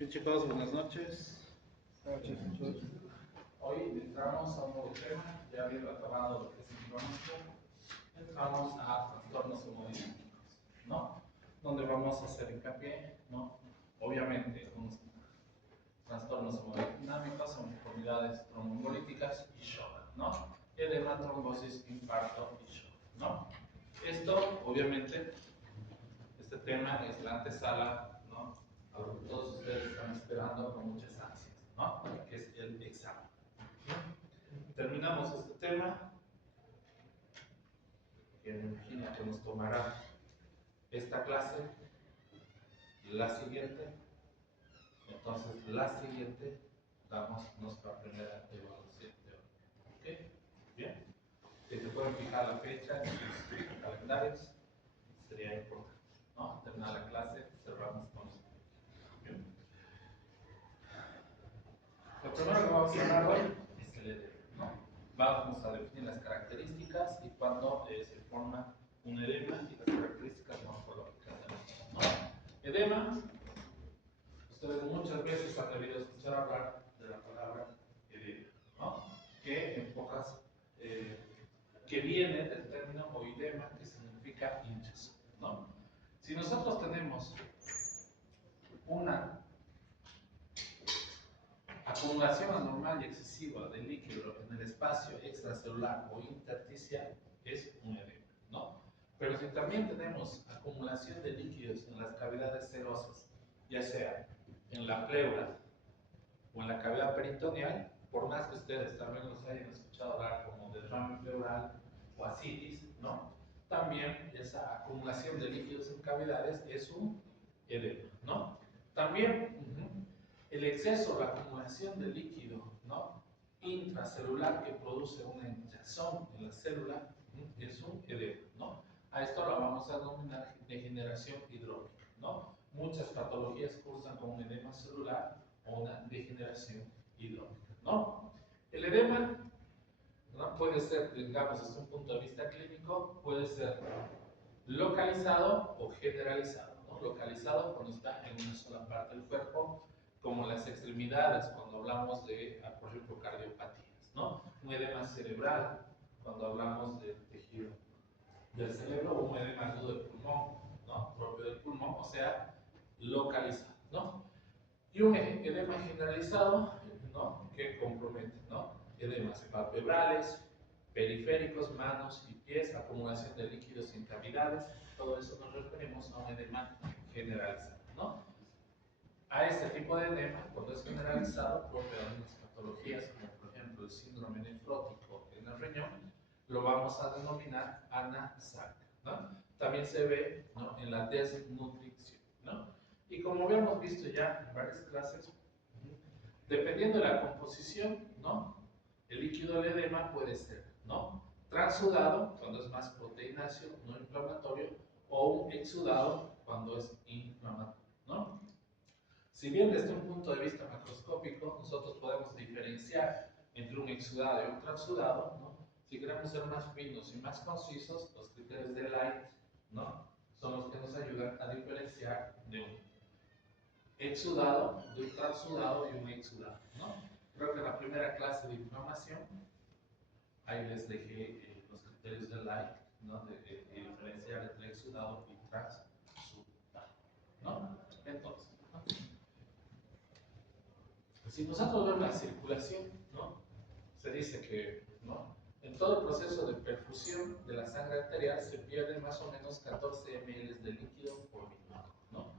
Bien chicos, buenas noches. Hoy entramos a un nuevo tema, ya habiendo acabado lo que es el pronóstico, entramos a trastornos hemodinámicos, ¿no? Donde vamos a hacer hincapié, ¿no? Obviamente, unos trastornos hemodinámicos son deformidades tromboembolíticas y shock, ¿no? Edema, trombosis, infarto y shock, ¿no? Esto, obviamente, este tema es la antesala, ¿no? A lo que todos ustedes están esperando con muchas ansias, ¿no? Que es el examen. Terminamos este tema, que me imagino que nos tomará esta clase, la siguiente, entonces la siguiente damos nuestra primera evaluación teórica. ¿Ok? Bien. Si se pueden fijar la fecha en sus calendarios, sería importante, ¿no? Terminar la clase, cerramos con esto. Bien. Lo primero que vamos a hablar hoy es el edema, ¿no? Vamos a definir las características y cuándo se forma un edema y las características morfológicas del mismo, ¿no? Edema, ustedes muchas veces han debido escuchar hablar de la palabra edema, ¿no? Que en pocas, que viene del término oidema, que significa hinchazón, ¿no? Si nosotros tenemos una acumulación anormal y excesiva de líquido en el espacio extracelular o intersticial es un edema, ¿no? Pero si también tenemos acumulación de líquidos en las cavidades serosas, ya sea en la pleura o en la cavidad peritoneal, por más que ustedes también los hayan escuchado hablar como derrame pleural o ascitis, ¿no? También esa acumulación de líquidos en cavidades es un edema, ¿no? También el exceso, la acumulación de líquido, ¿no? Intracelular que produce una hinchazón en la célula es un edema, ¿no? A esto lo vamos a denominar degeneración hidrópica, ¿no? Muchas patologías cursan con un edema celular o una degeneración hidrópica, ¿no? El edema, ¿no? Puede ser, digamos, desde un punto de vista clínico, puede ser localizado o generalizado, ¿no? Localizado cuando está en una sola parte del cuerpo, como las extremidades cuando hablamos de, por ejemplo, cardiopatías, ¿no? Un edema cerebral cuando hablamos del tejido del cerebro, o un edema agudo del pulmón, ¿no? Propio del pulmón, o sea, localizado, ¿no? Y un edema generalizado, ¿no? Que compromete, ¿no? Edemas palpebrales, periféricos, manos y pies, acumulación de líquidos en cavidades, todo eso nos referimos a un edema generalizado, ¿no? A este tipo de edema, cuando es generalizado, propio de algunas patologías, como por ejemplo el síndrome nefrótico en el riñón, lo vamos a denominar anasac, ¿no? También se ve, ¿no? En la desnutrición, ¿no? Y como habíamos visto ya en varias clases, dependiendo de la composición, ¿no? El líquido del edema puede ser, ¿no? Transudado, cuando es más proteináceo, no inflamatorio, o un exudado, cuando es inflamatorio, ¿no? Si bien desde un punto de vista macroscópico nosotros podemos diferenciar entre un exudado y un transudado, ¿no? Si queremos ser más finos y más concisos, los criterios de Light, ¿no? Son los que nos ayudan a diferenciar de un exudado, de un transudado y un exudado, ¿no? Creo que en la primera clase de inflamación, ahí les dejé los criterios de Light, ¿no? De diferenciar entre exudado y transudado, ¿no? Entonces, ¿no? Si nosotros vemos la circulación, ¿no? Se dice que, ¿no? En todo el proceso de perfusión de la sangre arterial se pierde más o menos 14 ml de líquido por minuto, ¿no?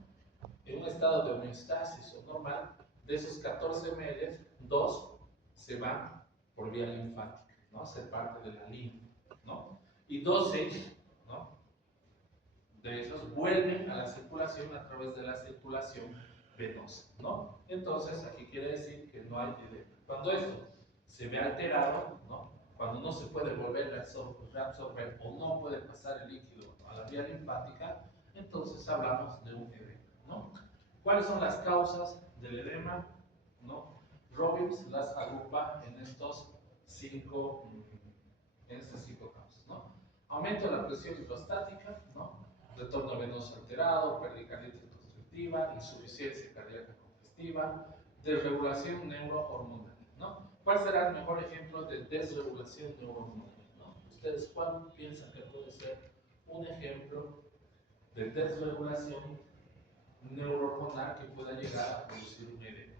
En un estado de homeostasis o normal, de esos 14 ml, 2 se van por vía linfática, ¿no? Se parte de la linfa, ¿no? Y 12, ¿no? De esos vuelven a la circulación a través de la circulación venosa, ¿no? Entonces, aquí quiere decir que no hay edema. Cuando esto se ve alterado, ¿no? Cuando no se puede volver a reabsorber o no puede pasar el líquido a la vía linfática, entonces hablamos de un edema, ¿no? ¿Cuáles son las causas del edema? ¿No? Robbins las agrupa en estas cinco causas, ¿no? Aumento de la presión hidrostática, ¿no? Retorno venoso alterado, pérdida cardíaca constrictiva, insuficiencia cardíaca activa, desregulación neurohormonal, ¿no? ¿Cuál será el mejor ejemplo de desregulación neurohormonal, ¿no? ¿Ustedes cuál piensan que puede ser un ejemplo de desregulación neurohormonal que pueda llegar a producir un edema?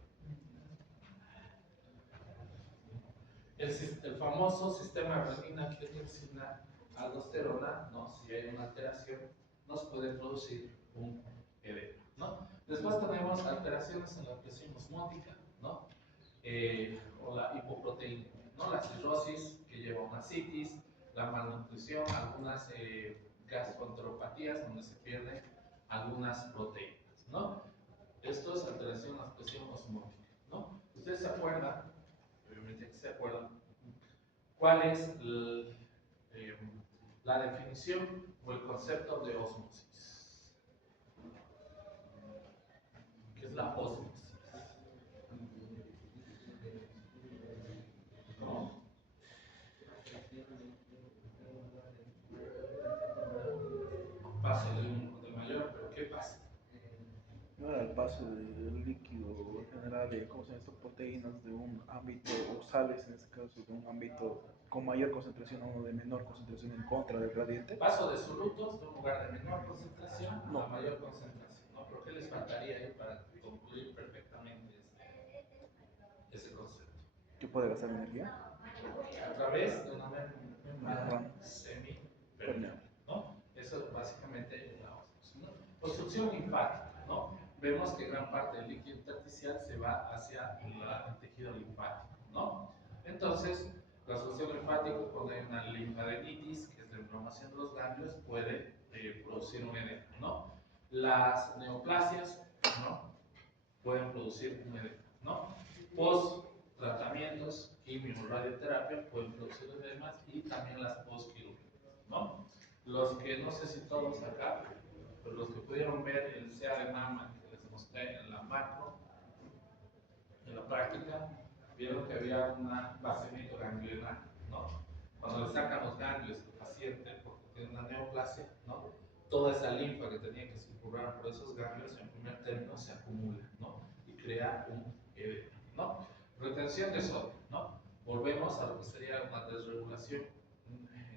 El famoso sistema renina-angiotensina aldosterona, ¿no? Si hay una alteración, nos puede producir un edema, ¿no? Después tenemos alteraciones en la presión osmótica, ¿no? O la hipoproteína, ¿no? La cirrosis que lleva a una citis, la malnutrición, algunas gastroenteropatías donde se pierden algunas proteínas, ¿no? Esto es alteración en la presión osmótica, ¿no? ¿Ustedes se acuerdan? Obviamente que se acuerdan. ¿Cuál es la definición o el concepto de ósmosis? ¿Qué es la ósmosis? ¿Cómo? Paso de mayor, pero ¿qué pasa? El paso del líquido en general de ¿cómo se llama esto? Proteínas de un ámbito, o sales en este caso, de un ámbito con mayor concentración a uno de menor concentración en contra del gradiente. Paso de solutos de un lugar de menor concentración a No. mayor concentración, ¿no? ¿Pero qué les faltaría ahí para concluir perfectamente ese concepto? ¿Qué puede gastar energía? A través de una membrana semipermeable, ¿no? Eso es básicamente la ósmosis, ¿no? Obstrucción linfática, ¿no? Vemos que gran parte del líquido intersticial se va hacia el tejido linfático, ¿no? Entonces, la obstrucción linfática, cuando hay una linfadenitis, que es la inflamación de los ganglios, puede producir un edema, ¿no? Las neoplasias, ¿no? Pueden producir un edema, ¿no? Post-tratamientos, quimio o radioterapia pueden producir edemas y también las postquirúrgicas, ¿no? Los que, no sé si todos acá, pero los que pudieron ver el CA de mama que les mostré en la macro, en la práctica, vieron que había un vaciamiento ganglionar, ¿no? Cuando le sacan los ganglios al paciente porque tiene una neoplasia, ¿no? Toda esa linfa que tenía que circular por esos ganglios en primer término se acumula, ¿no? Y crea un edema, ¿no? Retención de sodio, ¿no? Volvemos a lo que sería una desregulación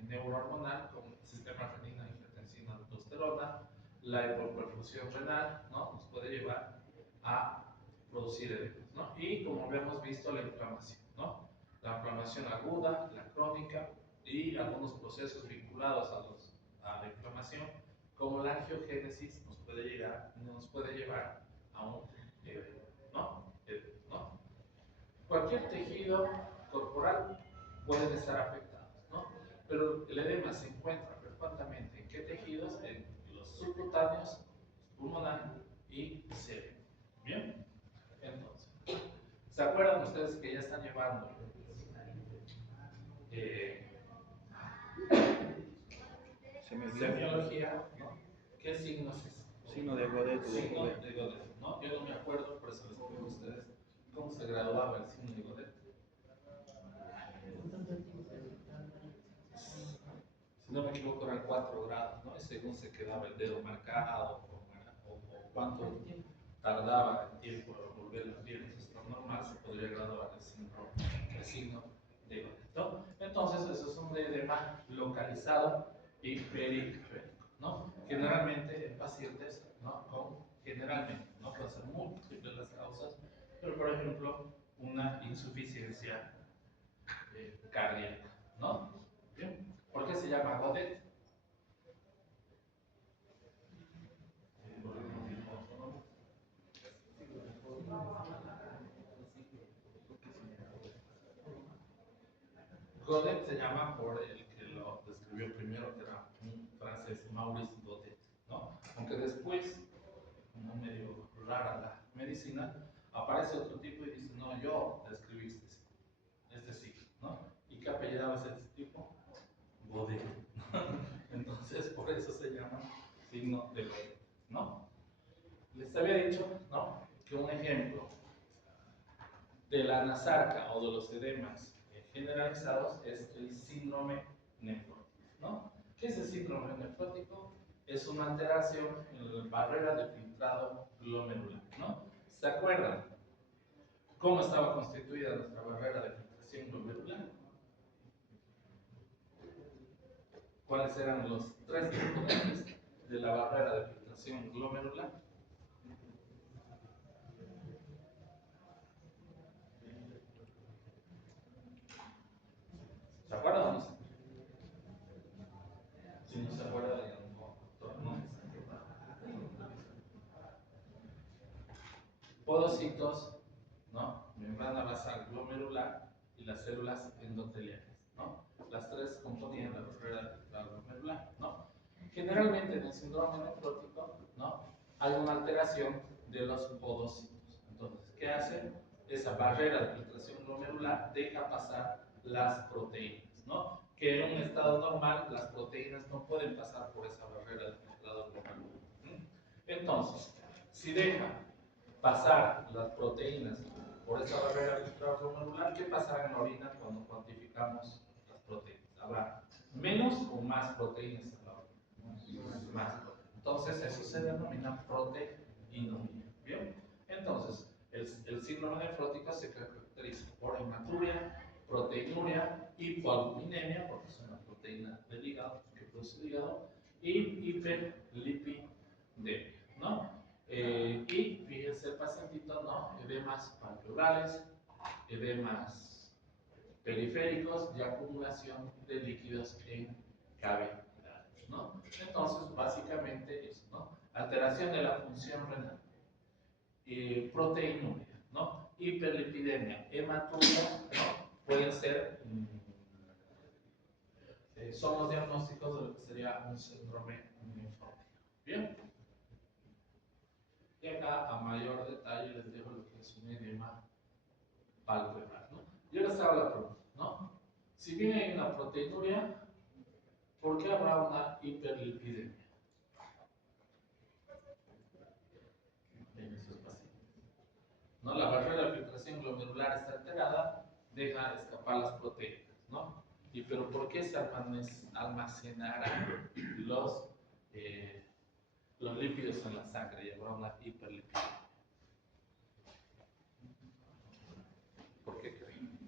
neurohormonal con el sistema renina-angiotensina aldosterona, la hipoperfusión renal, ¿no? Nos puede llevar a producir edemas, ¿no? Y como habíamos visto, la inflamación, ¿no? La inflamación aguda, la crónica y algunos procesos vinculados a la inflamación, como la angiogénesis, nos puede llevar a un edema, ¿no? ¿no? Cualquier tejido corporal puede estar afectado, ¿no? Pero el edema se encuentra frecuentemente en qué tejidos, en los subcutáneos, pulmonar y cerebro. ¿Bien? Entonces, ¿se acuerdan ustedes que ya están llevando semiología, ¿no? ¿Qué signos es? Signo de Godet. Signo de Godet, ¿no? Yo no me acuerdo, por eso les pido a ustedes cómo se graduaba el signo de Godet. Si no me equivoco, eran 4 grados, ¿no? Y según se quedaba el dedo marcado o cuánto tardaba el tiempo en volver los dientes, esto normal, se podría graduar el signo de Godet, ¿no? Entonces, eso es un edema localizado y periférico, ¿no? Generalmente en pacientes, ¿no? Generalmente, ¿no? Pueden ser múltiples las causas, pero por ejemplo, una insuficiencia cardíaca, ¿no? ¿Bien? ¿Por qué se llama Godet? Godet se llama por el que lo describió primero, que era un francés, Maurice Godet, ¿no? Aunque después, como medio rara la medicina, aparece otro tipo y dice, no, yo describí este signo, ¿no? ¿Y qué apellidaba ese tipo? Godet. Entonces, por eso se llama signo de Godet, ¿no? Les había dicho, ¿no? Que un ejemplo de la anasarca o de los edemas generalizados es el síndrome nefrótico, ¿no? ¿Qué es el síndrome nefrótico? Es una alteración en la barrera de filtrado glomerular, ¿no? ¿Se acuerdan ¿Cómo estaba constituida nuestra barrera de filtración glomerular? ¿Cuáles eran los tres componentes de la barrera de filtración glomerular? ¿Se acuerdan o no? Si no se acuerda, no. Podocitos, ¿no? Membrana basal glomerular y las células endoteliales, ¿no? Las tres componían la barrera glomerular, ¿no? Generalmente en el síndrome nefrótico, ¿no? Hay una alteración de los podocitos. Entonces, ¿qué hace? Esa barrera de filtración glomerular deja pasar las proteínas, ¿no? Que en un estado normal las proteínas no pueden pasar por esa barrera de filtrado glomerular. Entonces, si deja pasar las proteínas por esa barrera filtrado glomerular, ¿qué pasará en la orina cuando cuantificamos las proteínas? ¿Habrá menos o más proteínas en la orina? Más proteínas. Entonces, eso se denomina proteinuria. ¿Bien? Entonces, el síndrome nefrótico se caracteriza por hematuria, proteinuria, hipoalbuminemia, porque es una proteína del hígado que produce el hígado, y hiperlipidemia, ¿no? Y fíjense el pacientito, ¿no? Edemas alveolares, edemas periféricos y acumulación de líquidos en cavidades, ¿no? Entonces, básicamente eso, ¿no? Alteración de la función renal, proteinuria, ¿no? Hiperlipidemia, hematuria, ¿no? Pueden ser, son los diagnósticos de lo que sería un síndrome nefrótico. ¿Bien? Y acá, a mayor detalle, les dejo lo que es un edema palpebral, ¿no? Y ahora estaba la pregunta, ¿no? Si bien hay una proteinuria, ¿por qué habrá una hiperlipidemia en esos pacientes? ¿No? La barrera de filtración glomerular está alterada, deja escapar las proteínas, ¿no? ¿Y pero por qué se almacenarán los lípidos en la sangre y habrá una hiperlipidemia? ¿Por qué creen?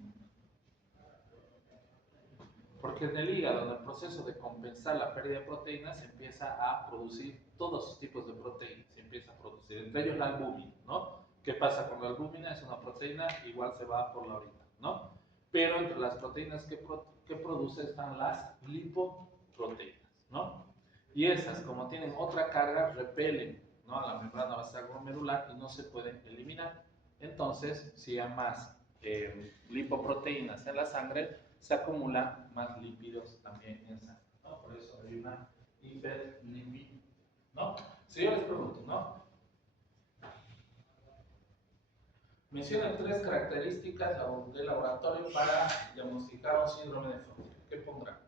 Porque en el hígado, en el proceso de compensar la pérdida de proteínas, se empieza a producir todos los tipos de proteínas, se empieza a producir, entre ellos la albúmina, ¿no? ¿Qué pasa con la albúmina? Es una proteína, igual se va por la orina, ¿no? Pero entre las proteínas que produce están las lipoproteínas, ¿no? Y esas, como tienen otra carga, repelen, ¿no? A la membrana basal glomerular y no se pueden eliminar. Entonces, si hay más lipoproteínas en la sangre, se acumulan más lípidos también en sangre, ¿no? Por eso hay una hiperlipidemia, ¿no? Si yo les pregunto, ¿no? Mencionan tres características del laboratorio para diagnosticar un síndrome nefrótico. ¿Qué pondrán?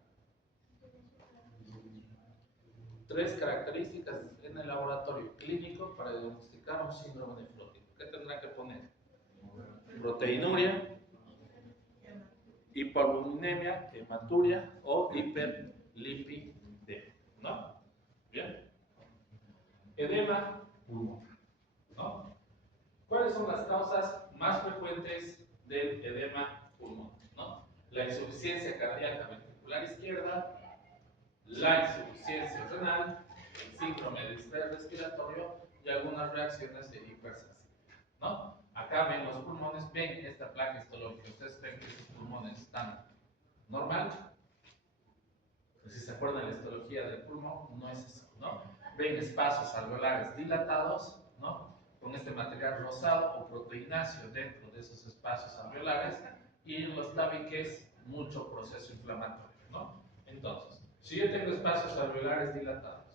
Tres características en el laboratorio clínico para diagnosticar un síndrome nefrótico. ¿Qué tendrán que poner? Proteinuria, hipoalbuminemia, hematuria o hiperlipidemia, ¿no? Bien. Edema pulmonar, ¿no? ¿Cuáles son las causas más frecuentes del edema pulmonar, ¿no? La insuficiencia cardíaca ventricular izquierda, la insuficiencia renal, el síndrome de estrés respiratorio y algunas reacciones de hipersensibilidad, ¿no? Acá ven los pulmones, ven esta placa histológica. Ustedes ven que sus pulmones están normal. Pues si se acuerdan la histología del pulmón, no es eso, ¿no? Ven espacios alveolares dilatados, ¿no? Con este material rosado o proteináceo dentro de esos espacios alveolares y en los tabiques mucho proceso inflamatorio, ¿no? Entonces, si yo tengo espacios alveolares dilatados,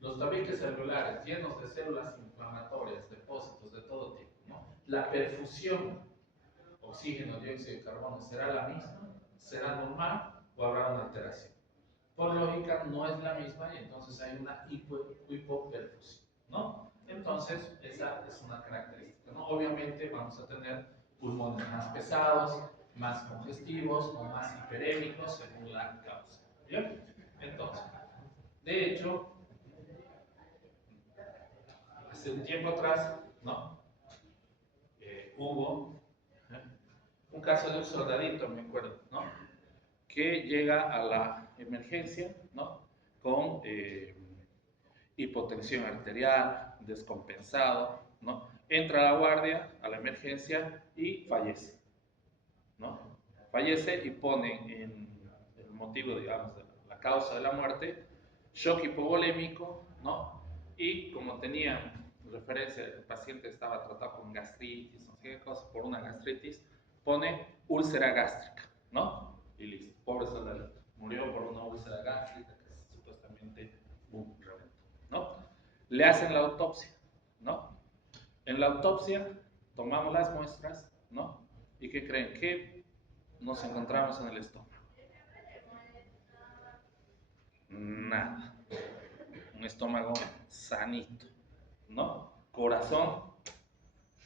los tabiques alveolares llenos de células inflamatorias, depósitos de todo tipo, ¿no? La perfusión, oxígeno, dióxido de carbono, ¿será la misma? ¿Será normal o habrá una alteración? Por lógica no es la misma y entonces hay una hipoperfusión, ¿no? Entonces esa es una característica, ¿no? Obviamente vamos a tener pulmones más pesados, más congestivos o más hiperémicos según la causa, ¿bien? Entonces, de hecho, hace un tiempo atrás, ¿no? Hubo caso de un soldadito, me acuerdo, ¿no? Que llega a la emergencia, ¿no? Con hipotensión arterial, descompensado, ¿no? Entra a la guardia, a la emergencia y fallece, ¿no? Fallece y ponen en el motivo, digamos, de la causa de la muerte, shock hipovolémico, ¿no? Y como tenían referencia, el paciente estaba tratado con gastritis, no sé qué cosa, por una gastritis, pone úlcera gástrica, ¿no? Y listo, pobre soldadito, murió por una úlcera gástrica que supuestamente reventó, ¿no? Le hacen la autopsia, ¿no? En la autopsia tomamos las muestras, ¿no? ¿Y qué creen? Que nos encontramos en el estómago. Nada. Un estómago sanito, ¿no? Corazón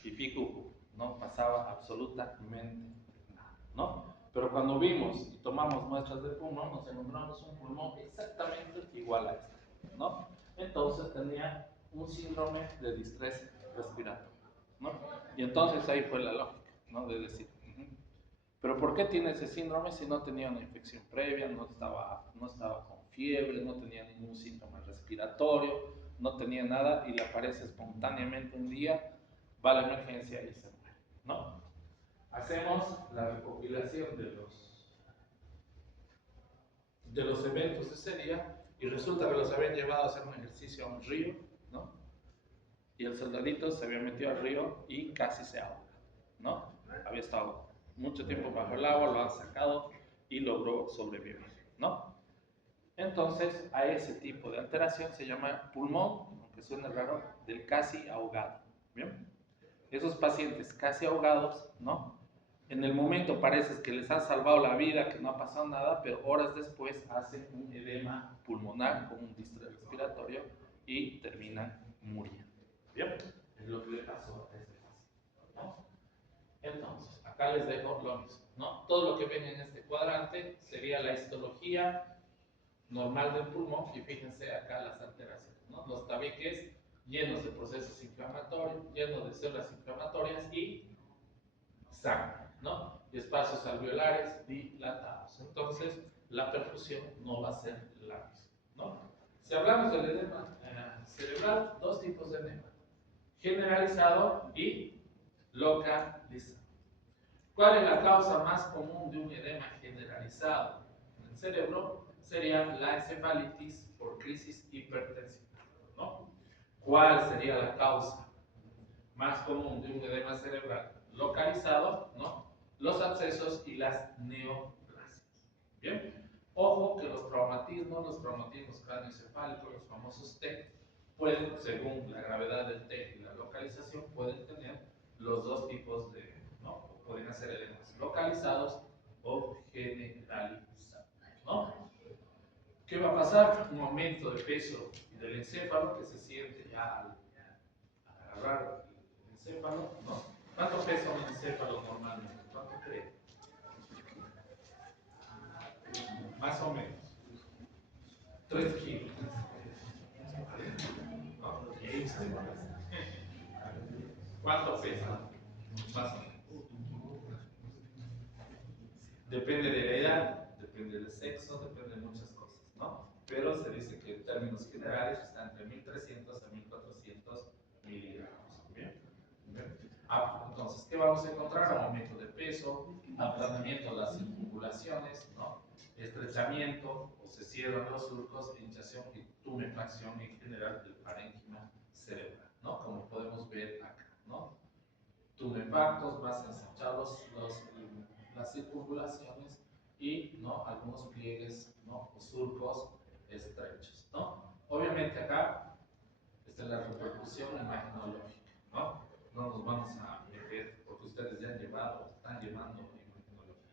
y pico, no pasaba absolutamente nada, ¿no? Pero cuando vimos y tomamos muestras del pulmón, nos encontramos un pulmón exactamente igual a este, ¿no? Entonces tenía un síndrome de distrés respiratorio, ¿no? Y entonces ahí fue la lógica, ¿no? De decir, pero ¿por qué tiene ese síndrome si no tenía una infección previa, no estaba con fiebre, no tenía ningún síntoma respiratorio, no tenía nada y le aparece espontáneamente un día, va a la emergencia y se muere, ¿no? Hacemos la recopilación de los eventos de ese día y resulta que los habían llevado a hacer un ejercicio a un río, ¿no? Y el soldadito se había metido al río y casi se ahoga, ¿no? Había estado mucho tiempo bajo el agua, lo han sacado y logró sobrevivir, ¿no? Entonces, a ese tipo de alteración se llama pulmón, aunque suene raro, del casi ahogado, ¿bien? Esos pacientes casi ahogados, ¿no? En el momento parece que les ha salvado la vida, que no ha pasado nada, pero horas después hacen un edema pulmonar con un distrés respiratorio y terminan muriendo, ¿bien? Es lo que le pasó a este paciente, ¿no? Entonces, acá les dejo lo mismo, ¿no? Todo lo que ven en este cuadrante sería la histología normal del pulmón y fíjense acá las alteraciones, ¿no? Los tabiques llenos de procesos inflamatorios, llenos de células inflamatorias y sangre, ¿no? Y espacios alveolares dilatados. Entonces, la perfusión no va a ser la misma, ¿no? Si hablamos del edema cerebral, dos tipos de edema: generalizado y localizado. ¿Cuál es la causa más común de un edema generalizado en el cerebro? Sería la encefalitis por crisis hipertensiva, ¿no? ¿Cuál sería la causa más común de un edema cerebral localizado? ¿No? Los abscesos y las neoplasias. Bien, ojo que los traumatismos cráneoencefálicos, los famosos TEC, pueden, según la gravedad del TEC y la localización, pueden tener los dos tipos de, ¿no? Pueden hacer edemas localizados o generalizados, ¿no? ¿Qué va a pasar? Un aumento de peso del encéfalo que se siente ya al agarrar el encéfalo, ¿no? ¿Cuánto pesa un encéfalo normalmente? ¿Cuánto cree? Más o menos 3 kilos, ¿no? ¿Cuánto pesa? Más o menos. Depende de la edad, depende del sexo, depende de muchas cosas, ¿no? Pero se dice que en términos generales está entre 1300 a 1400 miligramos. ¿Bien? Entonces, ¿qué vamos a encontrar? Aumento de peso, aplanamiento de las circunvalaciones, ¿no? Estrechamiento, o se cierran los surcos, hinchación y tumefacción en general del parénquima cerebral, ¿no? Como podemos ver acá, ¿no? Tumefactos, más ensanchados las circunvalaciones y, ¿no? Algunos pliegues, ¿no? O surcos estrechos, ¿no? Obviamente acá está la repercusión imaginológica, ¿no? No nos vamos a meter porque ustedes ya han llevado, están llevando imaginología.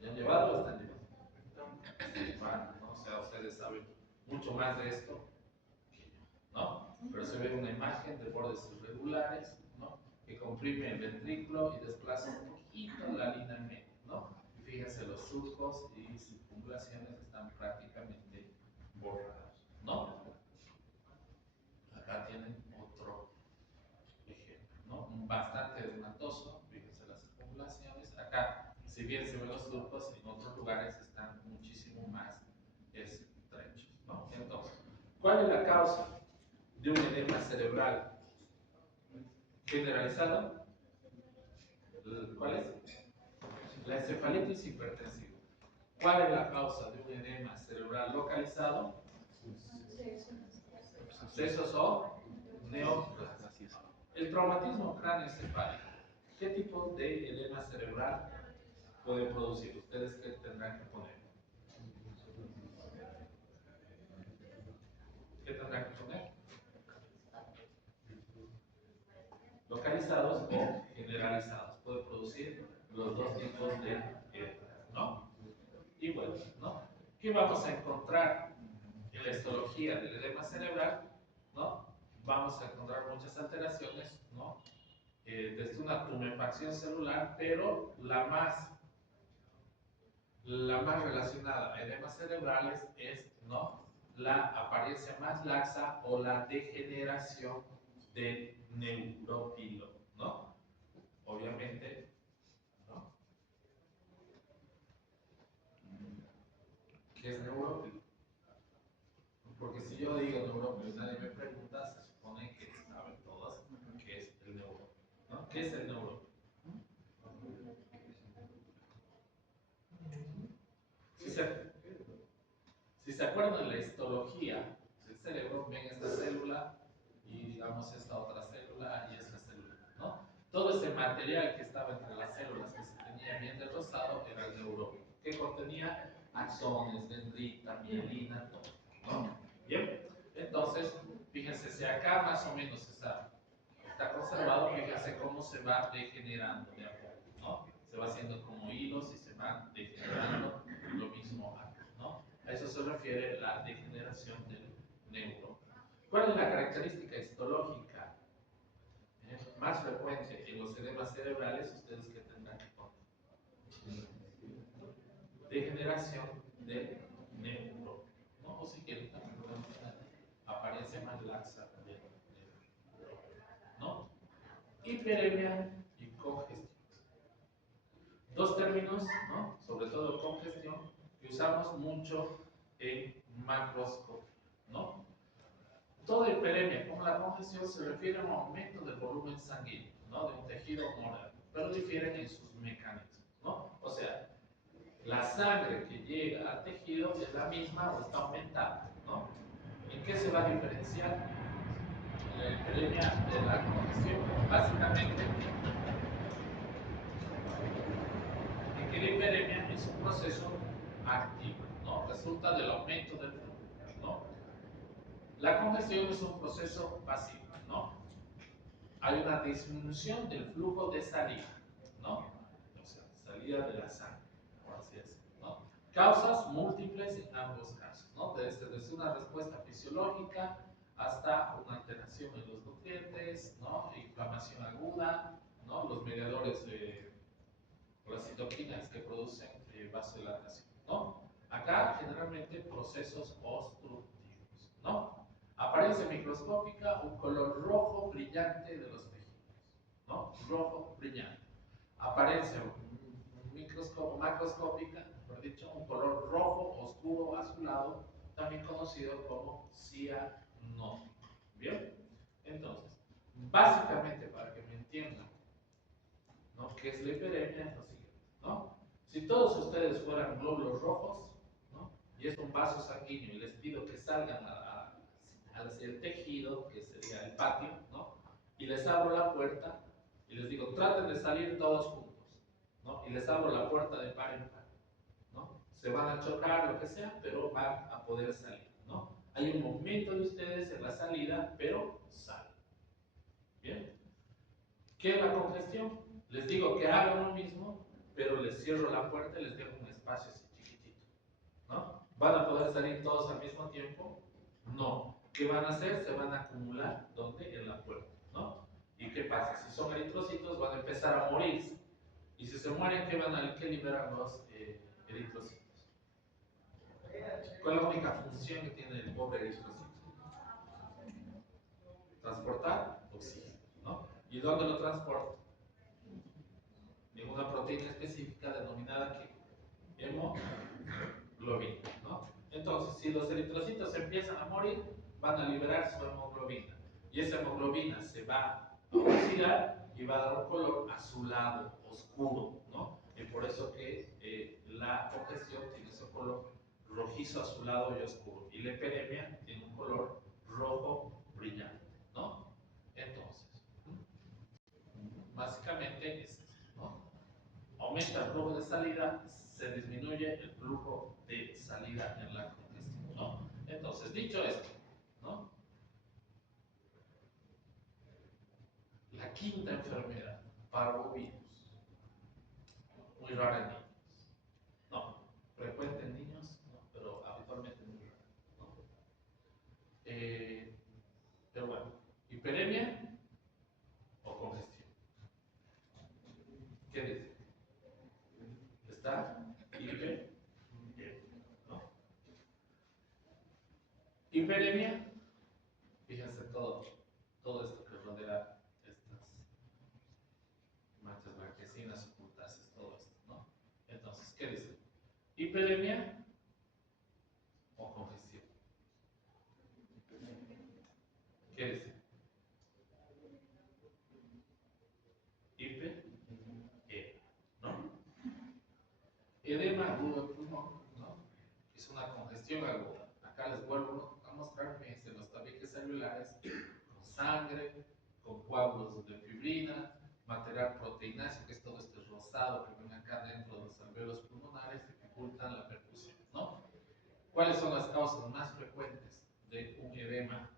¿Ya han llevado o están llevando? Bueno, ¿no? O sea, ustedes saben mucho más de esto que yo, ¿no? Pero se ve una imagen de bordes irregulares, ¿no? Que comprime el ventrículo y desplaza un poquito la línea media, ¿no? Y fíjense, los surcos y circunvalaciones están prácticamente borrados, ¿no? Acá tienen otro ejemplo, ¿no? Bastante edematoso, fíjense las circunvalaciones Si bien se ven los surcos, en otros lugares están muchísimo más estrechos, ¿no? Entonces, ¿cuál es la causa de un edema cerebral generalizado? ¿Cuál es? La encefalitis hipertensiva. ¿Cuál es la causa de un edema cerebral localizado? Sesos o neoplasias. El traumatismo cráneoencefálico. ¿Qué tipo de edema cerebral puede producir? ¿Ustedes qué tendrán que poner? ¿Qué tendrán que poner? Localizados o generalizados. Puede producir los dos tipos de edema, ¿no? Y bueno, ¿no? ¿Qué vamos a encontrar en la histología del edema cerebral? ¿No? Vamos a encontrar muchas alteraciones, ¿no? Desde una tumefacción celular, pero la más relacionada a edemas cerebrales es, ¿no?, la apariencia más laxa o la degeneración del neurófilo, ¿no? Obviamente, ¿no? ¿Qué es neurófilo? Porque si yo digo neurófilo y nadie me pregunta, se supone que saben todos qué es el neurófilo, ¿no? ¿Qué es el neurófilo? Si se acuerdan de la histología del cerebro, ven esta célula y digamos esta otra célula y esta célula, ¿no? Todo ese material que estaba entre las células que se tenía bien desglosado era el neurófilo, que contenía axones, dendrita, mielina, todo, ¿no? Bien, entonces, fíjense, si acá más o menos está conservado, fíjense cómo se va degenerando de a poco, ¿no? Se va haciendo como hilos y se van degenerando, lo mismo acá, ¿no? A eso se refiere la degeneración del neurón. ¿Cuál es la característica histológica más frecuente en los edemas cerebrales? Ustedes que tendrán que poner. Degeneración del neurón, ¿no? O si quieren también podemos poner apariencia más laxa del neurón, ¿no? Hiperemia y congestión. Dos términos, ¿no?, sobre todo congestión, que usamos mucho en macroscopía, ¿no? Toda hiperemia, como la congestión, se refiere a un aumento del volumen sanguíneo, ¿no?, de un tejido moral, pero difieren en sus mecanismos, ¿no? O sea, la sangre que llega al tejido es la misma o está aumentada, ¿no? ¿En qué se va a diferenciar la hiperemia de la congestión? Básicamente, en que la hiperemia es un proceso activo, ¿no? Resulta del aumento del flujo, ¿no? La congestión es un proceso pasivo, ¿no? Hay una disminución del flujo de salida, ¿no? O sea, salida de la sangre, por así decirlo, ¿no? Causas múltiples en ambos casos, ¿no? Desde una respuesta fisiológica hasta una alteración en los nutrientes, ¿no? Inflamación aguda, ¿no? Los mediadores o las citoquinas que producen vasodilatación, ¿no? Acá generalmente procesos obstructivos, ¿no? Apariencia microscópica, un color rojo brillante de los tejidos, ¿no? Rojo brillante. Apariencia macroscópica, mejor dicho, un color rojo oscuro azulado, también conocido como cianótico. ¿Bien? Entonces, básicamente para que me entiendan, ¿no?, qué es la hiperemia, es lo siguiente, ¿no? Si todos ustedes fueran glóbulos rojos, ¿no?, y es un vaso sanguíneo y les pido que salgan hacia el tejido, que sería el patio, ¿no?, y les abro la puerta y les digo, traten de salir todos juntos, ¿no?, y les abro la puerta de par en par, ¿no? Se van a chocar, lo que sea, pero van a poder salir, ¿no? Hay un momento de ustedes en la salida, pero salen. ¿Bien? ¿Qué es la congestión? Les digo que hagan lo mismo, pero les cierro la puerta y les dejo un espacio así chiquitito, ¿no? ¿Van a poder salir todos al mismo tiempo? No. ¿Qué van a hacer? Se van a acumular, ¿dónde? En la puerta, ¿no? ¿Y qué pasa? Si son eritrocitos, van a empezar a morirse. Y si se mueren, ¿qué liberan los eritrocitos? ¿Cuál es la única función que tiene el pobre eritrocito? Transportar oxígeno, ¿no? ¿Y dónde lo transporta? en una proteína específica denominada que hemoglobina, ¿no? Entonces, si los eritrocitos empiezan a morir, van a liberar su hemoglobina. Y esa hemoglobina se va a oxidar y va a dar un color azulado, oscuro, ¿no? Y por eso que la congestión tiene ese color rojizo, azulado y oscuro. Y la hiperemia tiene un color rojo brillante, ¿no? Entonces, básicamente es eso, ¿no? Aumenta el flujo de salida, se disminuye el flujo de salida en la congestión, ¿no? Entonces, dicho esto, ¿no? La quinta enfermedad, parvovirus, muy rara en niños, no, frecuente en niños, no, pero habitualmente muy rara, ¿no? Pero bueno, hiperemia o congestión. ¿Qué dice? Está hiper, ¿no? Hiperemia, fíjense todo esto que rodea estas manchas blanquecinas, ocultáceas, todo esto, ¿no? Entonces, ¿qué dice? Hiperemia o congestión. ¿Qué dice? Hiper, ¿no? Edema agudo del pulmón, ¿no? Es una congestión aguda. Acá les vuelvo a mostrar, fíjense, los tabiques celulares con sangre, con coágulos de fibrina, material proteináceo, que es todo este rosado que ven acá dentro de los alvéolos pulmonares, dificultan la perfusión, ¿no? ¿Cuáles son las causas más frecuentes de un edema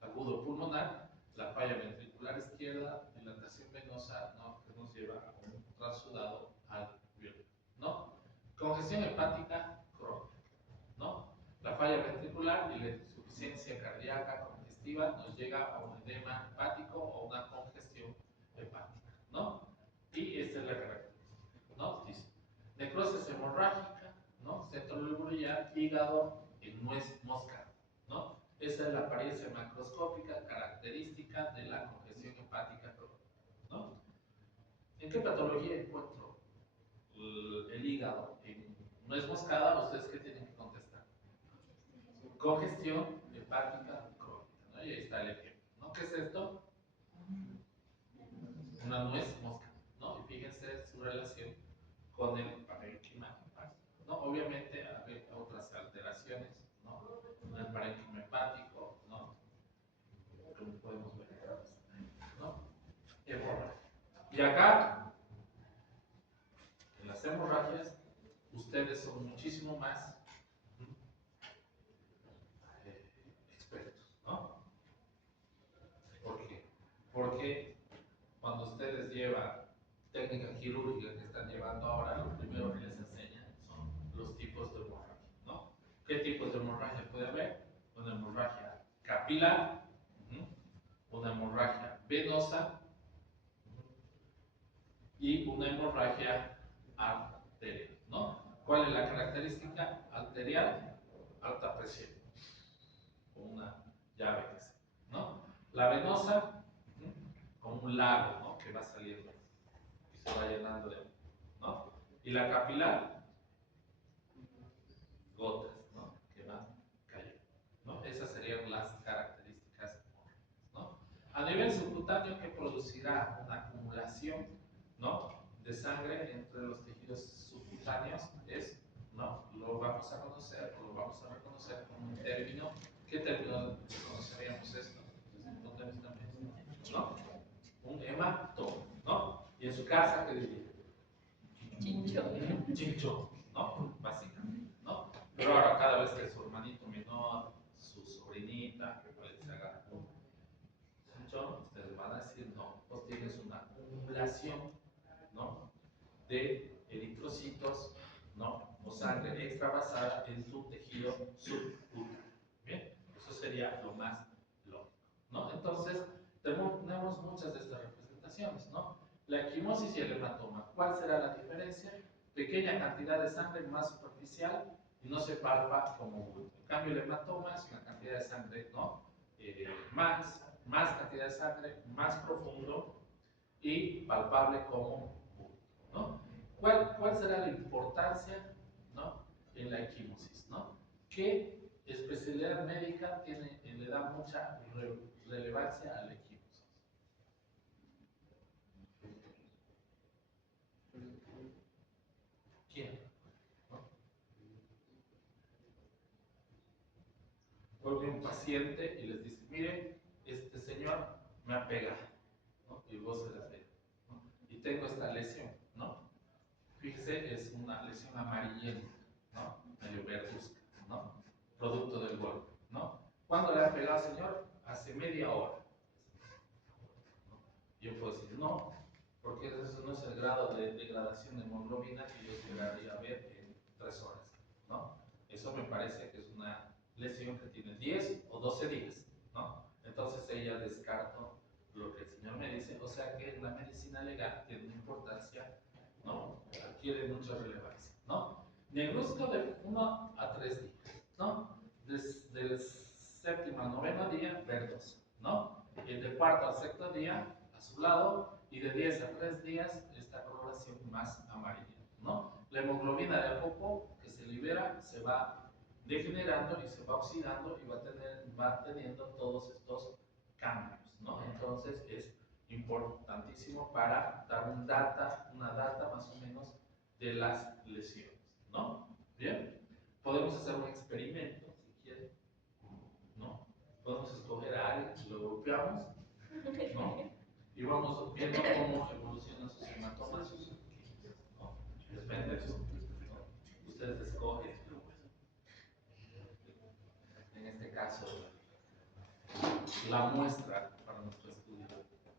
agudo pulmonar? La falla ventricular izquierda, dilatación venosa, ¿no? Que nos lleva a un transudado alveolar, ¿no? Congestión hepática crónica, ¿no? La falla ventricular y la insuficiencia cardíaca congestiva nos llega a un edema hepático o una congestión hepática, ¿no? Y esta es la característica, ¿no? Dice, necrosis hemorrágica, ¿no? Centro lubrial, hígado en nuez moscada, ¿no? Esa es la apariencia macroscópica característica de la congestión hepática crónica, ¿no? ¿En qué patología encuentro el hígado en nuez moscada? ¿Ustedes qué tienen que contestar? Congestión hepática crónica, ¿no? Y ahí está el ejemplo, ¿no? ¿Qué es esto? Una nuez moscada, ¿no? Y fíjense su relación con el parénquima hepático, ¿no? Obviamente hay otras alteraciones, ¿no? En el parénquima hepático, ¿no? Como podemos ver, ¿no? Hemorragia. Y acá, en las hemorragias, ustedes son muchísimo más expertos, ¿no? ¿Por qué? Porque cuando ustedes llevan técnica quirúrgica que están llevando ahora, lo primero que les enseñan son los tipos de hemorragia, ¿no? ¿Qué tipos de hemorragia puede haber? Una hemorragia capilar, una hemorragia venosa y una hemorragia arterial, ¿no? ¿Cuál es la característica? Arterial, alta presión, con una llave, ¿no? La venosa, como un lago, ¿no? Que va saliendo y se va llenando de agua, ¿no? Y la capilar, gotas, ¿no? Que van cayendo, ¿no? Esas serían las características, ¿no? A nivel subcutáneo, ¿qué producirá? Una acumulación, ¿no? De sangre entre los tejidos subcutáneos es, ¿no? Lo vamos a conocer, o lo vamos a reconocer como un término. ¿Qué término conoceríamos esto? Desde un punto de vista médico, ¿no? Un hematoma, ¿no? Y en su casa, ¿qué diría? Chinchón, ¿no? Básicamente, ¿no? Pero ahora, cada vez que su hermanito menor, su sobrinita, que puede se haga un chinchón, ustedes van a decir, no, vos tienes una acumulación, ¿no? De eritrocitos, ¿no? O sangre extravasada en tu tejido subcutáneo. Bien, eso sería lo más lógico, ¿no? Entonces, tenemos muchas de estas representaciones, ¿no? La equimosis y el hematoma. ¿Cuál será la diferencia? Pequeña cantidad de sangre más superficial y no se palpa como bulto. En cambio, el hematoma es una cantidad de sangre, ¿no? Más cantidad de sangre, más profundo, y palpable como bulto, ¿no? ¿Cuál será la importancia, ¿no?, en la equimosis, ¿no? ¿Qué especialidad médica le da mucha relevancia a la equimosis? ¿Quién? ¿No? Vuelve un paciente y les dice, mire, este señor me ha pegado, ¿no? Y vos se las ve, ¿no? Y tengo esta lesión, ¿no? Fíjese, es una lesión amarillenta, ¿no? Medio verduzca, ¿no? Producto del golpe, ¿no? ¿Cuándo le ha pegado, señor? Hace media hora. ¿No? Yo puedo decir, no, porque eso no es el grado de degradación de hemoglobina que yo esperaría ver en 3 horas, ¿no? Eso me parece que es una lesión que tiene 10 o 12 días, ¿no? Entonces ella descartó lo que el señor me dice, o sea que la medicina legal tiene una importancia, ¿no? Adquiere mucha relevancia, ¿no? Negruzco de 1 a 3 días, ¿no? Desde el séptimo al noveno día, verdoso, ¿no? Y de cuarto al sexto día, azulado, y de 10 a 3 días, esta coloración más amarilla, ¿no? La hemoglobina de a poco que se libera se va degenerando y se va oxidando y va teniendo todos estos cambios, ¿no? Entonces es importantísimo para dar una data más o menos de las lesiones, ¿no? Bien, podemos hacer un experimento si quieren, ¿no? Podemos escoger a alguien, lo golpeamos, ¿no? Y vamos viendo cómo evolucionan sus hematomas, sus quistes, ¿no? Depende de eso, ¿no? Ustedes escogen, en este caso, la muestra para nuestro estudio científico.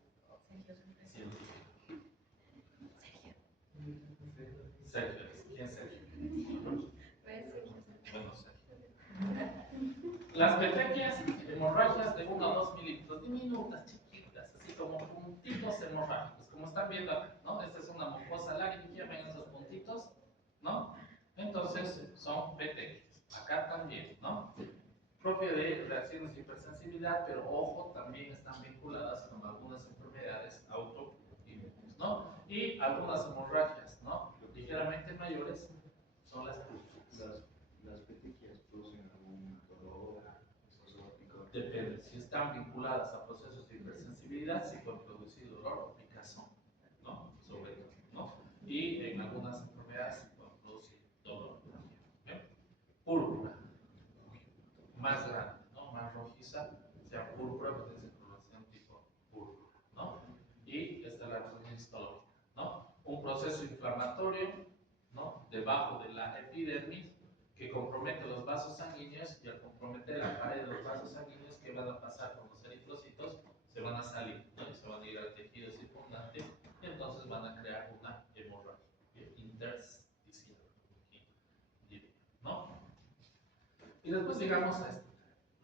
Sergio, ¿quién es Sergio? Bueno, Sergio. Las petequias, hemorragias de 1 a 2 milímetros, diminutas, chiquitas, así como puntitos hemorrágicos, como están viendo acá, ¿no? Esta es una mucosa laringia, ven esos puntitos, ¿no? Entonces son petequias. Acá también, ¿no? Propio de reacciones de hipersensibilidad, pero ojo, también están vinculadas con algunas enfermedades autoinmunes, ¿no? Y algunas hemorragias, ¿no? Ligeramente mayores son las púrpuras. Las petequias producen algún dolor, picor. Depende, si están vinculadas a procesos de hipersensibilidad, sí pueden producir dolor o picazón, ¿no? Sobre todo, ¿no? Y en algunas enfermedades sí pueden producir dolor también. ¿Bien? Púrpura, más grande, ¿no? Más rojiza, sea púrpura, pues es coloración tipo púrpura, ¿no? Y esta es la anatomía histológica, ¿no? Un proceso inflamatorio, ¿no? Debajo de la epidermis que compromete los vasos sanguíneos, y al comprometer la pared de los vasos sanguíneos, ¿qué van a pasar con los eritrocitos? Se van a salir, ¿no? Y se van a ir al tejido circundante y entonces van a crear una hemorragia intersticial, ¿no? Y después llegamos a esto,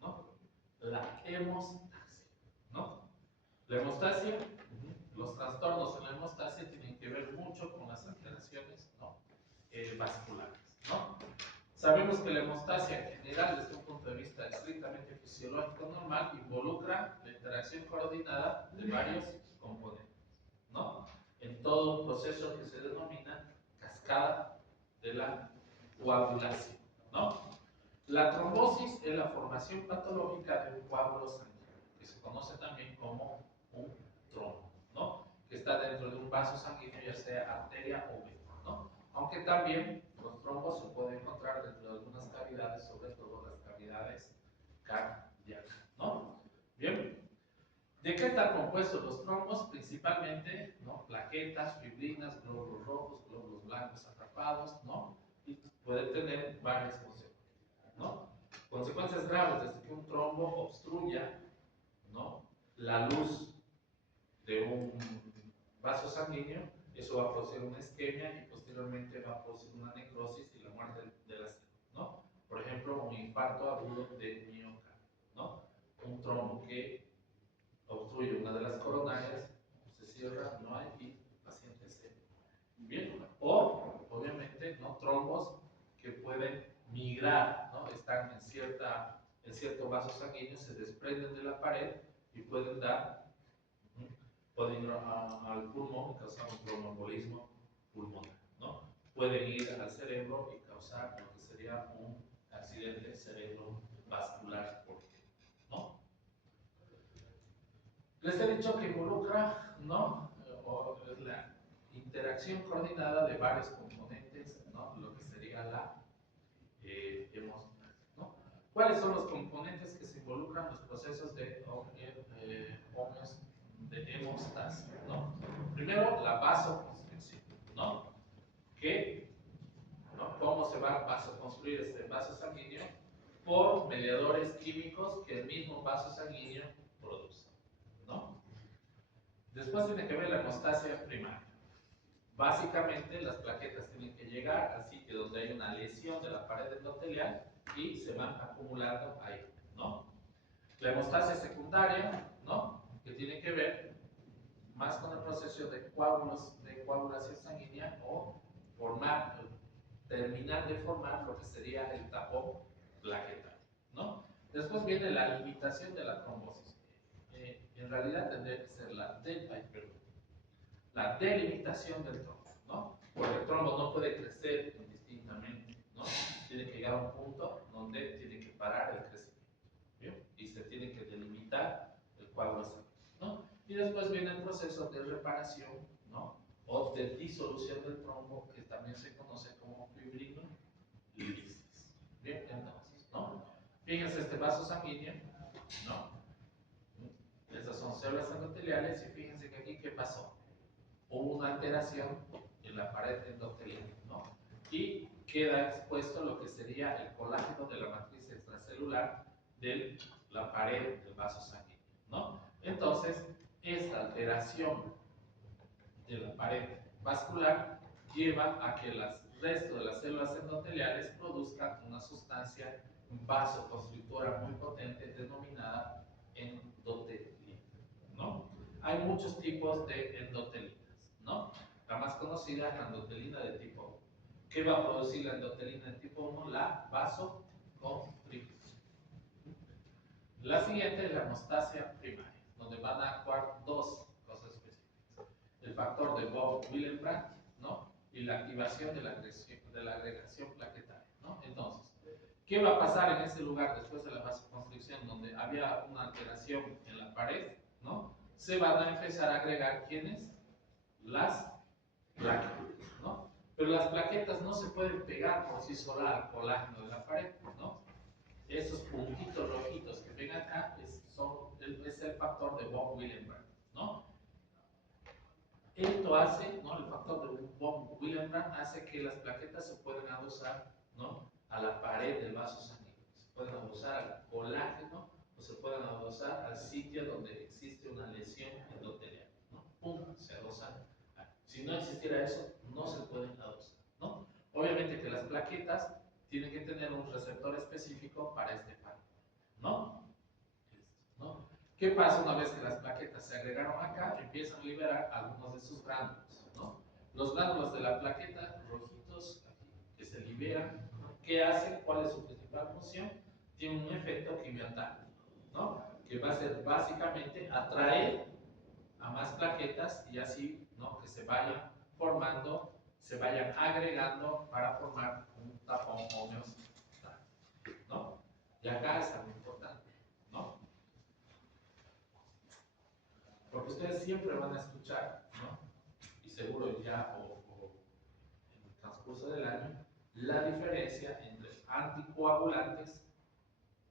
¿no? La hemostasia, ¿no? La hemostasia, los trastornos en la hemostasia tienen que ver mucho con las alteraciones, ¿no? Vasculares, ¿no? Sabemos que la hemostasia en general, desde un punto de vista estrictamente fisiológico normal, involucra la interacción coordinada de varios componentes, ¿no? En todo un proceso que se denomina cascada de la coagulación, ¿no? La trombosis es la formación patológica de un coágulo sanguíneo, que se conoce también como un trombo, ¿no? Que está dentro de un vaso sanguíneo, ya sea arteria o vena, ¿no? Aunque también los trombos se pueden encontrar dentro de algunas cavidades, sobre todo las cavidades cardíacas, ¿no? Bien. ¿De qué están compuestos los trombos? Principalmente, ¿no? Plaquetas, fibrinas, glóbulos rojos, glóbulos blancos atrapados, ¿no? Y pueden tener varias consecuencias, ¿no? Consecuencias graves desde que un trombo obstruya, ¿no? La luz de un vaso sanguíneo, eso va a producir una isquemia y posteriormente va a producir una necrosis y la muerte de la célula, ¿no? Por ejemplo, un infarto agudo de miocardio, ¿no? Un trombo que obstruye una de las coronarias, se cierra, no hay y el paciente se bien. O, obviamente, ¿no? Trombos que pueden migrar, ¿no? Están en cierto vaso sanguíneo, se desprenden de la pared y pueden pueden ir al pulmón y causar un tromboembolismo pulmonar, ¿no? Pueden ir al cerebro y causar lo que sería un accidente cerebrovascular, ¿no? Les he dicho que involucra, ¿no? O la interacción coordinada de varios componentes, ¿no? Lo que sería la hemostasis, ¿no? ¿Cuáles son los componentes que se involucran en los procesos de hemostasis, ¿no? Primero, la vasoconstricción, ¿no? ¿No? ¿Cómo se va a vasoconstruir este vaso sanguíneo? Por mediadores químicos que el mismo vaso sanguíneo produce, ¿no? Después tiene que ver la hemostasia primaria. Básicamente, las plaquetas tienen que llegar al sitio donde hay una lesión de la pared endotelial y se van acumulando ahí, ¿no? La hemostasia secundaria, ¿no? Que tiene que ver más con el proceso de coagulación sanguínea o terminar de formar lo que sería el tapón plaquetario, ¿no? Después viene la limitación de la trombosis. En realidad tendría que ser la delimitación del trombo, ¿no? Porque el trombo no puede crecer indistintamente, ¿no? Tiene que llegar a un punto donde tiene que parar el crecimiento, ¿bien? Y se tiene que delimitar el coágulo sanguíneo, ¿no? Y después viene el proceso de reparación, ¿no? O de disolución del trombo, que también se conoce como fibrinolisis. Bien, entonces, ¿no? Fíjense este vaso sanguíneo, ¿no? Estas son células endoteliales y fíjense que aquí, ¿qué pasó? Hubo una alteración en la pared endotelial, ¿no? Y queda expuesto lo que sería el colágeno de la matriz extracelular de la pared del vaso sanguíneo, ¿no? Entonces, esta alteración de la pared vascular lleva a que el resto de las células endoteliales produzcan una sustancia vasoconstrictora muy potente denominada endotelina, ¿no? Hay muchos tipos de endotelinas, ¿no? La más conocida es la endotelina de tipo 1. ¿Qué va a producir la endotelina de tipo 1? La vasoconstricción. La siguiente es la hemostasia primaria, donde van a actuar dos cosas específicas. El factor de Von-Willebrand, ¿no? Y la activación de la agregación plaquetaria, ¿no? Entonces, ¿qué va a pasar en ese lugar después de la vasoconstricción, donde había una alteración en la pared, ¿no? Se van a empezar a agregar, ¿quiénes? Las plaquetas, ¿no? Pero las plaquetas no se pueden pegar por sí solas al colágeno de la pared, ¿no? Esos puntitos rojitos que ven acá es el factor de Von-Willebrand, ¿no? Esto hace, ¿no? El factor de Von-Willebrand hace que las plaquetas se puedan adosar, ¿no? A la pared del vaso sanguíneo, se pueden adosar al colágeno o se pueden adosar al sitio donde existe una lesión endotelial, ¿no? ¡Pum! Se adosan. Si no existiera eso, no se pueden adosar, ¿no? Obviamente que las plaquetas tienen que tener un receptor específico para este factor, ¿no? ¿No? ¿Qué pasa una vez que las plaquetas se agregaron acá? Empiezan a liberar algunos de sus gránulos, ¿no? Los gránulos de la plaqueta rojitos aquí, que se liberan, ¿qué hacen? ¿Cuál es su principal función? Tiene un efecto quimiotáctico, ¿no? Que va a ser básicamente atraer a más plaquetas y así, ¿no? Que se vayan formando, se vayan agregando para formar un tapón homeostático, ¿no? Y acá es algo importante, ¿no? Porque ustedes siempre van a escuchar, ¿no? Y seguro ya o en el transcurso del año, la diferencia entre anticoagulantes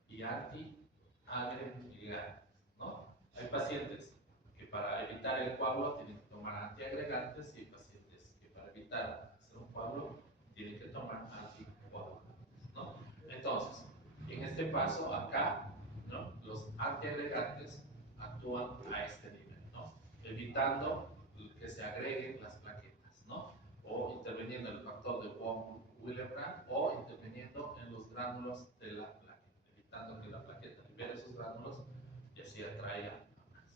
y antiagregantes, ¿no? Hay pacientes que para evitar el coágulo tienen que tomar antiagregantes y hay pacientes que para evitar hacer un coágulo tienen que tomar anticoagulantes, ¿no? Entonces, en este paso acá, ¿no? Los antiagregantes actúan a este nivel, ¿no? Evitando que se agreguen las plaquetas, ¿no? O interviniendo en el factor de Von-Willebrand o interviniendo en los gránulos de la plaqueta, evitando que la plaqueta libere esos gránulos y así atraiga a más.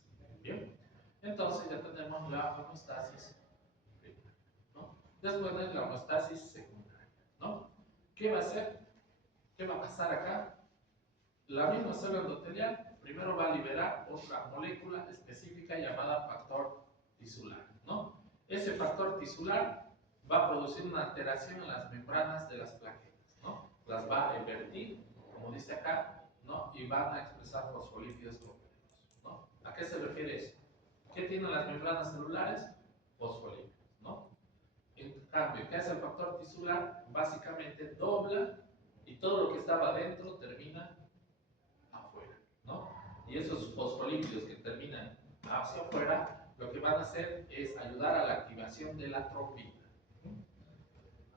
Bien, entonces ya tenemos la homeostasis primaria, ¿no? Después de la homeostasis secundaria, ¿no? ¿Qué va a hacer? ¿Qué va a pasar acá? La misma célula endotelial primero va a liberar otra molécula específica llamada factor ese factor tisular va a producir una alteración en las membranas de las plaquetas, ¿no? Las va a invertir, como dice acá, ¿no? Y van a expresar fosfolípidos complejos, ¿no? ¿A qué se refiere eso? ¿Qué tienen las membranas celulares? Fosfolípidos, ¿no? En cambio, ¿qué hace el factor tisular? Básicamente dobla y todo lo que estaba adentro termina afuera, ¿no? Y esos fosfolípidos que terminan hacia afuera, lo que van a hacer es ayudar a la activación de la trombina.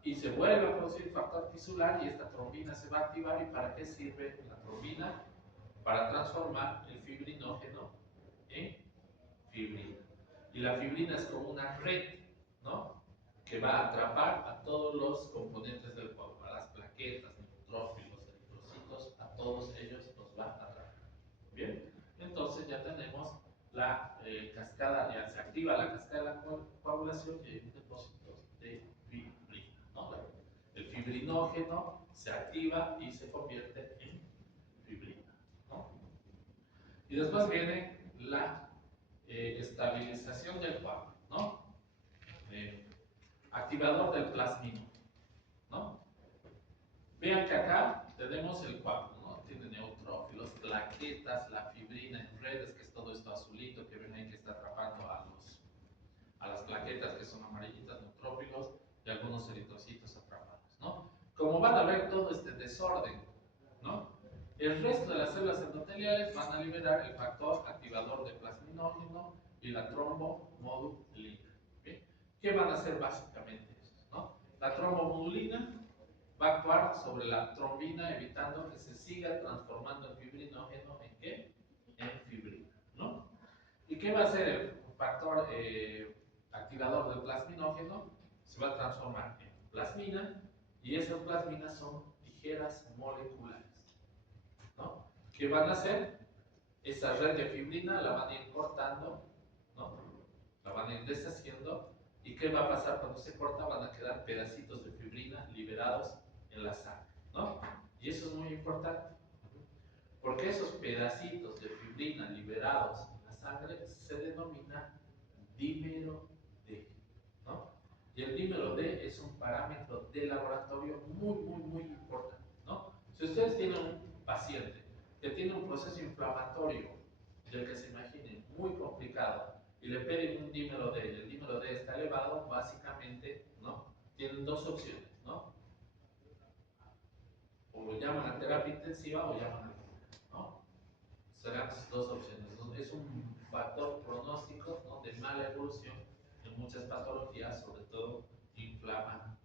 Y se vuelve a producir factor tisular y esta trombina se va a activar. ¿Y para qué sirve la trombina? Para transformar el fibrinógeno en fibrina. Y la fibrina es como una red, ¿no? Que va a atrapar a todos los componentes del cuerpo, a las plaquetas, neutrófilos, eritrocitos, a todos ellos los va a atrapar. Bien, entonces ya tenemos la cascada, ya se activa la cascada de la coagulación y hay un depósito de fibrina, ¿no? El fibrinógeno se activa y se convierte en fibrina, ¿no? Y después viene la estabilización del coágulo, ¿no? Activador del plasmino, ¿no? Vean que acá tenemos el coágulo, ¿no? Tiene neutrófilos, plaquetas, la fibrina en redes, que es todo esto azulito que ven ahí que está atrapando a las plaquetas que son amarillitas, neutrófilos, y algunos eritrocitos atrapados, ¿no? Como van a ver todo este desorden, ¿no? El resto de las células endoteliales van a liberar el factor activador de plasminógeno y la trombomodulina. ¿Bien? ¿Qué van a hacer básicamente estos, ¿no? La trombomodulina va a actuar sobre la trombina evitando que se siga transformando el fibrinógeno en ¿qué? En fibrina, ¿no? ¿Y qué va a hacer el factor activador del plasminógeno? Se va a transformar en plasmina y esas plasminas son tijeras moleculares, ¿no? ¿Qué van a hacer? Esa red de fibrina la van a ir cortando, ¿no? La van a ir deshaciendo. ¿Y qué va a pasar cuando se corta? Van a quedar pedacitos de fibrina liberados en la sangre, ¿no? Y eso es muy importante, porque esos pedacitos de fibrina liberados en la sangre se denomina dímero D, ¿no? Y el dímero D es un parámetro de laboratorio muy importante, ¿no? Si ustedes tienen un paciente que tiene un proceso inflamatorio del que se imaginen muy complicado y le piden un dímero D y el dímero D está elevado, básicamente, ¿no? Tienen dos opciones, ¿no? O lo llaman a terapia intensiva o llaman a cura, ¿no? Serán dos opciones. Es un factor pronóstico, ¿no? De mala evolución en muchas patologías, sobre todo inflamatorias,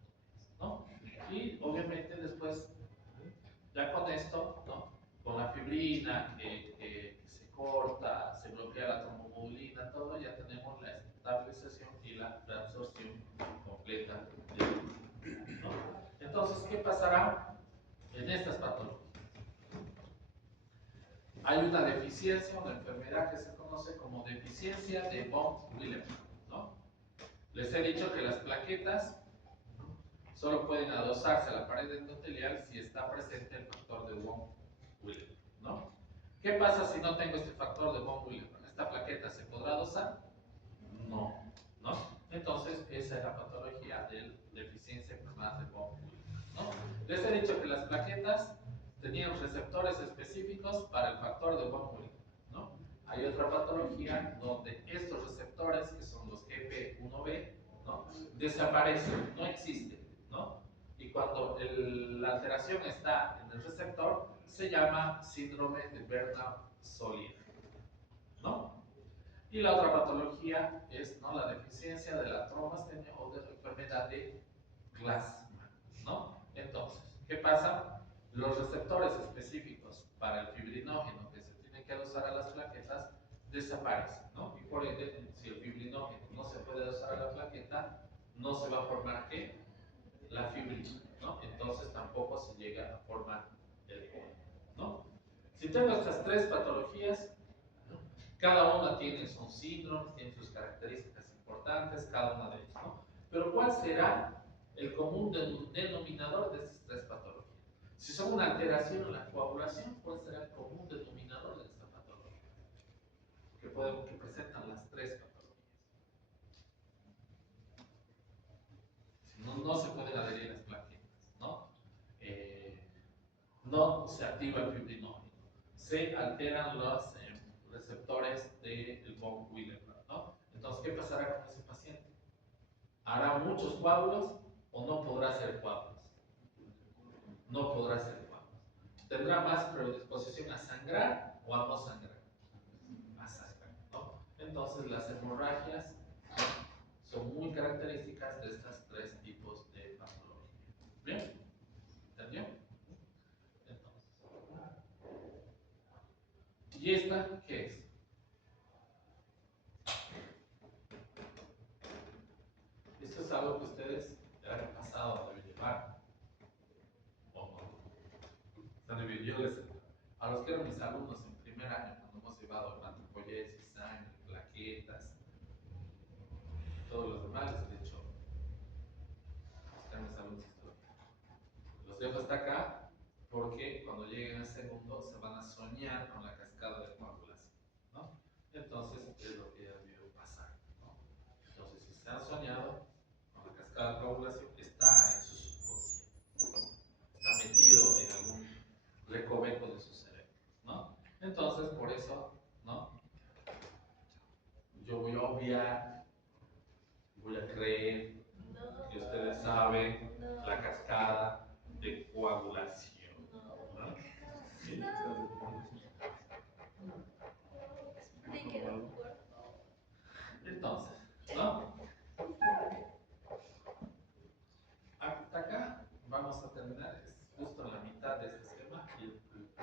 ¿no? Y obviamente después, ya con esto, ¿no? Con la fibrina que se corta, se bloquea la trombomodulina, todo, ya tenemos la estabilización y la reabsorción completa de, ¿no? Entonces, ¿qué pasará en estas patologías? Hay una deficiencia, una enfermedad que se conoce como deficiencia de von Willebrand, ¿no? Les he dicho que las plaquetas solo pueden adosarse a la pared endotelial si está presente el factor de von Willebrand, ¿no? ¿Qué pasa si no tengo este factor de von Willebrand? ¿Esta plaqueta se podrá adosar? No, ¿no? Entonces, esa es la patología de deficiencia enfermedad de von Willebrand, ¿no? Les he dicho que las plaquetas tenían receptores específicos para el factor de von Willebrand, ¿no? Hay otra patología donde estos receptores, que son los EP1B, ¿no? Desaparecen, no existen, ¿no? Y cuando la alteración está en el receptor, se llama síndrome de Bernard-Solier, ¿no? Y la otra patología es, ¿no? La deficiencia de la trombastenia o de la enfermedad de Glassman, ¿no? Entonces, ¿qué pasa? Los receptores específicos para el fibrinógeno que se tienen que adosar a las plaquetas desaparecen, ¿no? Y por ende, si el fibrinógeno no se puede adosar a la plaqueta, no se va a formar ¿qué? La fibrina, ¿no? Entonces tampoco se llega a formar el coágulo, ¿no? Si tengo estas tres patologías, ¿no? Cada una tiene sus síndromes, tiene sus características importantes, cada una de ellas, ¿no? Pero ¿cuál será el común denominador de estas tres patologías? Si son una alteración en la coagulación, ¿cuál será el común denominador de esta patología? Que presentan las tres patologías. activa el fibrinógeno. Se alteran los receptores del von Willebrand, ¿no? Entonces, ¿qué pasará con ese paciente? ¿Hará muchos coágulos o no podrá hacer coágulos? No podrá hacer coágulos. ¿Tendrá más predisposición a sangrar o a no sangrar? A sangrar, ¿no? Entonces, las hemorragias son muy características de estos tres tipos de patología. ¿Bien? ¿Entendió? Entonces, ¿y esta qué es? Esto es algo que ustedes el año pasado deben llevar, ¿o no? Yo les, a los que eran mis alumnos en primer año, cuando hemos llevado hematopoiesis, sangre, plaquetas, todos los demás, les he dicho, los que eran mis alumnos los dejo hasta acá, porque cuando lleguen al segundo se van a soñar con la cascada de coagulación, ¿no? Entonces, es lo que ya debió pasar, ¿no? Entonces, si se han soñado con la cascada de coagulación, está en su subconsciente, está metido en algún recoveco de su cerebro, ¿no? Entonces, por eso, ¿no? Yo voy a obviar, voy a creer que ustedes saben la cascada de coagulación, ¿no? ¿Sí? Entonces, ¿no? Hasta acá vamos a terminar, es justo en la mitad de este esquema y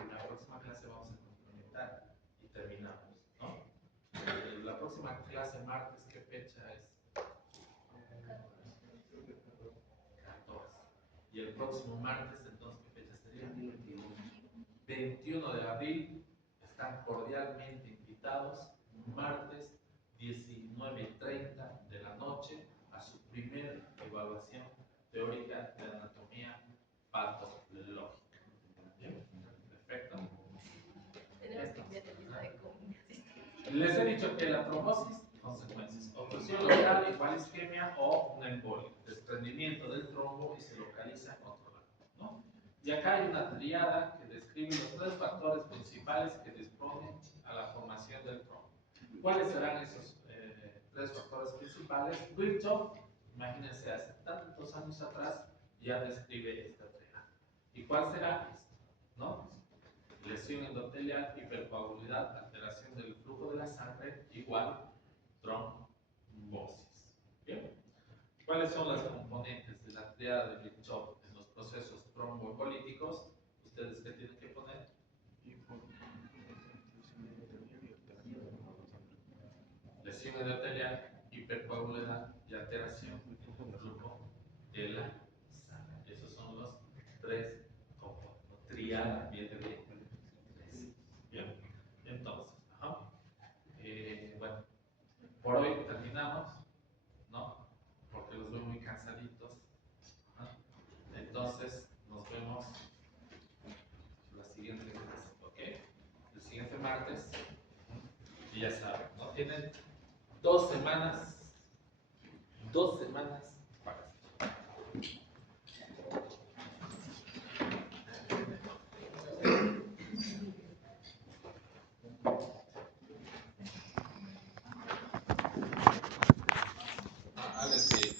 en la próxima clase vamos a complementar y terminamos, ¿no? La próxima clase martes, ¿qué fecha es? 14. Y el próximo martes, entonces, ¿qué fecha sería? 21 de abril. Están cordialmente invitados, martes 19:30 de la noche, a su primer evaluación teórica de anatomía patológica. ¿Bien? Perfecto. Les he dicho que la trombosis, consecuencias: oclusión local, igual isquemia o una embolia, desprendimiento del trombo y se localiza en otro lado, ¿no? Y acá hay una triada que describe los tres factores principales que disponen a la formación del trombo. ¿Cuáles serán esos tres factores principales? Virchow, imagínense, hace tantos años atrás ya describe esta triada. ¿Y cuál será esto? ¿No? Lesión endotelial, hipercoagulidad, alteración del flujo de la sangre, igual trombosis. ¿Bien? ¿Cuáles son las componentes de la triada de Virchow en los procesos tromboembolíticos? ¿Ustedes qué tienen que poner? Lesión endotelial, hipercoagulidad y alteración del flujo de la sangre. Esos son los tres componentes. Triada, bien. Bien. Entonces, bueno, por hoy terminamos, ¿no? Porque los veo muy cansaditos. Entonces, nos vemos la siguiente clase, ¿ok? El siguiente martes, y ya saben, ¿no? Tienen 2 semanas